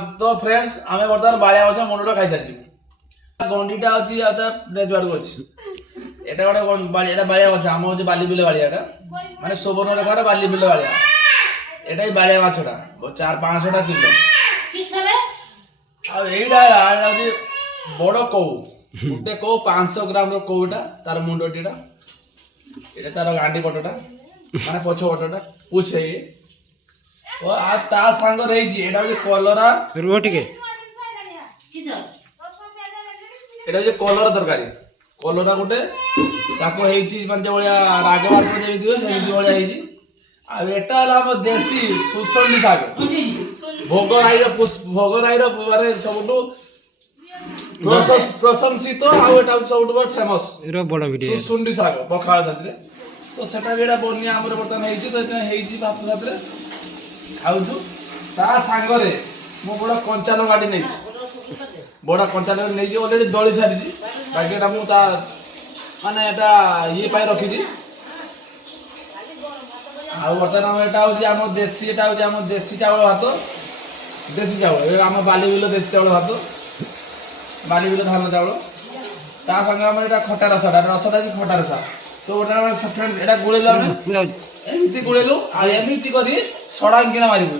तो फ्रेंड्स आमे बर्तमान बालिया माछ मुंडटा खाई सारी गंडीटा अछि आता नेजवाड को अछि এটা ଗୋଟେ বালি এটা বালিয়া মাছ ଆମ হচ্ছে বালি বিলে বালিয়াটা মানে সোবন রেখার বালি বিলে বালিয়া এটাই বালিয়া মাছটা 4-500 টা কিলো কিসরে আর এইটা হচ্ছে বড় কৌ ଗୋଟେ কৌ 500 গ্রাম ର কৌটা তার মুন্ডটিটা এটা তার গান্ডি পটটা মানে পଛ পটটা পুছে ও আর তা সাঙ্গ রইছি এটা হচ্ছে কলরা রুহ টিকে এটা হচ্ছে কলরা তরকারি কলরা গোটে তাকে ହେଇଛି ମାନେ যেভাবে রাগ বাটপ যেମିତି ହୁଏ ସେମିତି ଭଳିଆ ହେଇଛି ଆଉ ଏଟା ହେଲା ଆମ ଦେଶୀ ସୁସଣ୍ଡି ଶାଗ ଭୋଗରାଇର ମାନେ ସବୁଠୁ ପ୍ରଶଂସିତ ଆଉ ଏଟା ସବୁଠୁ ବଡ଼ ଫେମସ ବଡ ଭିଡିଓ ସୁସଣ୍ଡି ଶାଗ ପଖାଳ ସାଥିରେ ତ ସେଟା ବି ଏଟା ବନ୍ୟା ଆମର ବର୍ତ୍ତମାନ ହେଇଛି ତ ହେଇଛି ଭାତ ସାଥିରେ ଖାଉଛୁ ତା ସାଙ୍ଗରେ ମୁଁ ବଡ଼ କଞ୍ଚା ଲଙ୍କାଟି ନେଇଛି ବଡ଼ କଞ୍ଚା ଲଙ୍କା ନେଇଛି ଅଲରେଡି ଦଳି ସାରିଛି ବାକି ଏଟା ମୁଁ ତା ମାନେ ଏଟା ଇଏ ପାଇଁ ରଖିଛି ଆଉ ବର୍ତ୍ତମାନ ଏଟା ହଉଛି ଆମ ଦେଶୀ ଏଟା ହଉଛି ଆମ ଦେଶୀ ଚାଉଳ ଭାତ ଦେଶୀ ଚାଉଳ ଏ ଆମ ବାଲି ବିଲ ଦେଶୀ ଚାଉଳ ଭାତ ବାଲି ବିଲ ଧାନ ଚାଉଳ ତା ସାଙ୍ଗେ ଆମର ଏଟା ଖଟା ରସଟା ଅଛି ଖଟା ରସ ତ ବର୍ତ୍ତମାନ ଏଟା ଗୁଳେଇଲୁ ଆମେ ଏମିତି ଗୁଳେଇଲୁ ଆଉ ଏମିତି କରି ସଡ଼ାଙ୍କିନା ମାରିବୁ